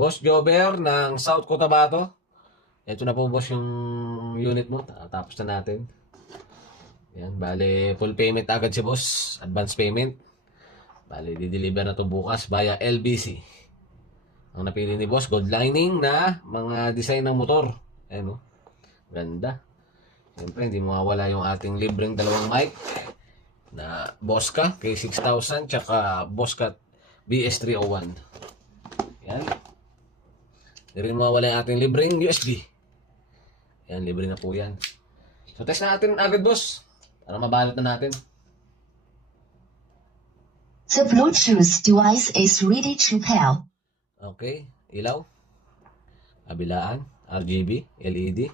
Boss Jover ng South Cotabato. Ito na po boss yung unit mo. Tapos na natin. Yan, bale full payment agad si boss. Advance payment. Bale di-deliver na to bukas via LBC. Ang napili ni boss, gold lining na mga design ng motor. Ayan o. Ganda. Siyempre hindi mawawala yung ating libreng dalawang mic na Bosca K6000 tsaka Bosca BS301. Yan. Hindi rin mawawala yung ating libreng USB. Yan, libre na po yan. So test natin agad boss para mabalot na natin. The Bluetooth device is ready to pair. Okay, ilaw. Kabilaan, RGB, LED.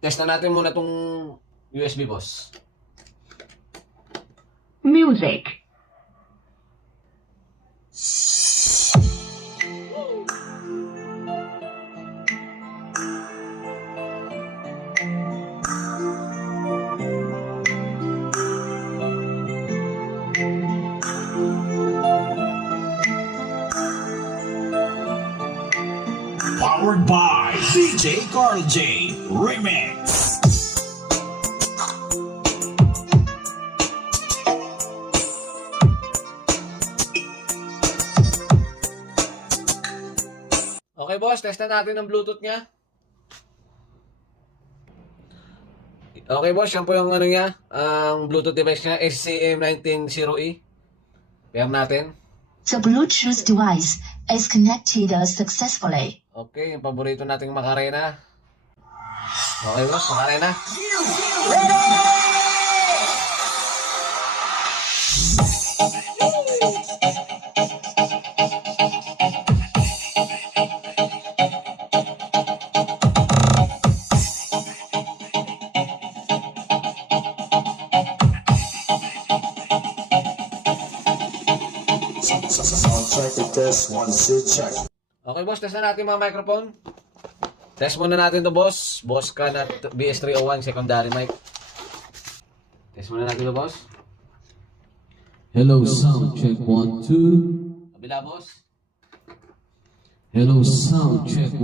Test na natin muna tong USB boss. Music. Powered by DJ Carl J Remix. Okay boss, test na natin ang Bluetooth niya. Okay boss, yan po yung ano niya, ang Bluetooth device niya, SCM190E. Pair natin. The Bluetooth device is connected successfully. Okay, yung paborito nating Macarena. Okay boss, Macarena. Okay boss, test na natin mga microphone. Test muna natin to boss. Bosca na BS301 secondary mic. Test muna natin to boss. Hello, sound check 1, 2. Kabila boss. Hello, sound check 1,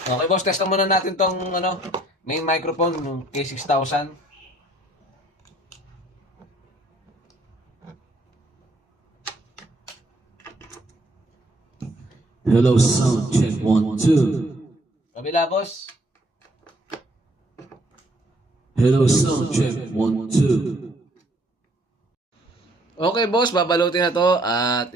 2. Okay boss, test muna natin tong ano, main microphone, yung K6000. Hello, sound check 1, 2. Kabila boss. Hello, sound check 1, 2. Okay boss, babalutin na to at